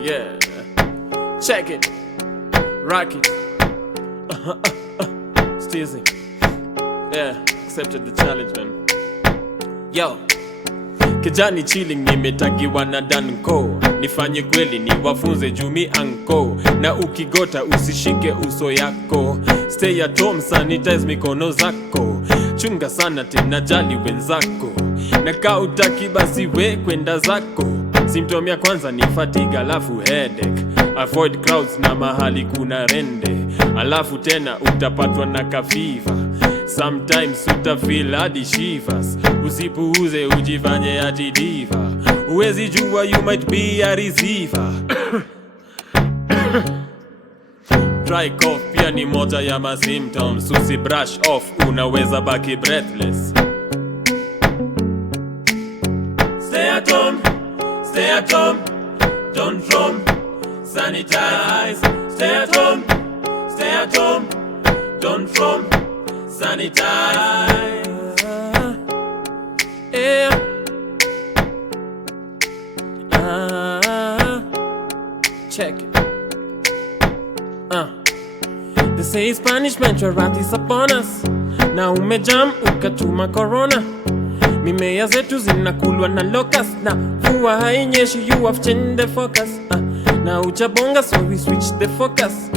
Yeah. Check it. Rock it. Steezy. Yeah, accepted the challenge, man. Yo. Kijani chilling nimetagiwa na danko. Nifanye kweli ni wafunze jumi anko. Na ukigota usishike uso yako. Stay at home, sanitize mikono zako. Chunga sana tena jali wenzako. Na kaa utaki basi we kwenda zako. Symptom ya kwanza ni fatigue alafu headache. Avoid crowds na mahali kuna rende. Alafu tena utapatwa na kafiva. Sometimes utafeel hadi shivers. Usipuuze ujifanye ati diva. Uwezi jua you might be a receiver. Dry cough pia ni moja ya ma symptoms. Usi brush off unaweza baki breathless. Stay at home, stay at home, don't roam, sanitize. Stay at home, stay at home, don't roam, sanitize. Yeah. Check it. They say it's punishment, your wrath is upon us. Na umejam ukatuma corona. Mimea zetu zinakulwa na locust. Na mvua hainyeshi, you have changed the focus. Na uchabonga, so we switch the focus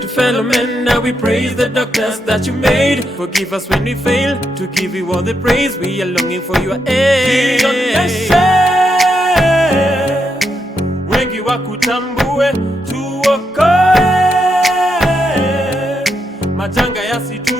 to fellow men. Now we praise the doctors that you made. Forgive us when we fail to give you all the praise. We are longing for your aid. Wengi wakutambue, tuokoe, majanga yasitu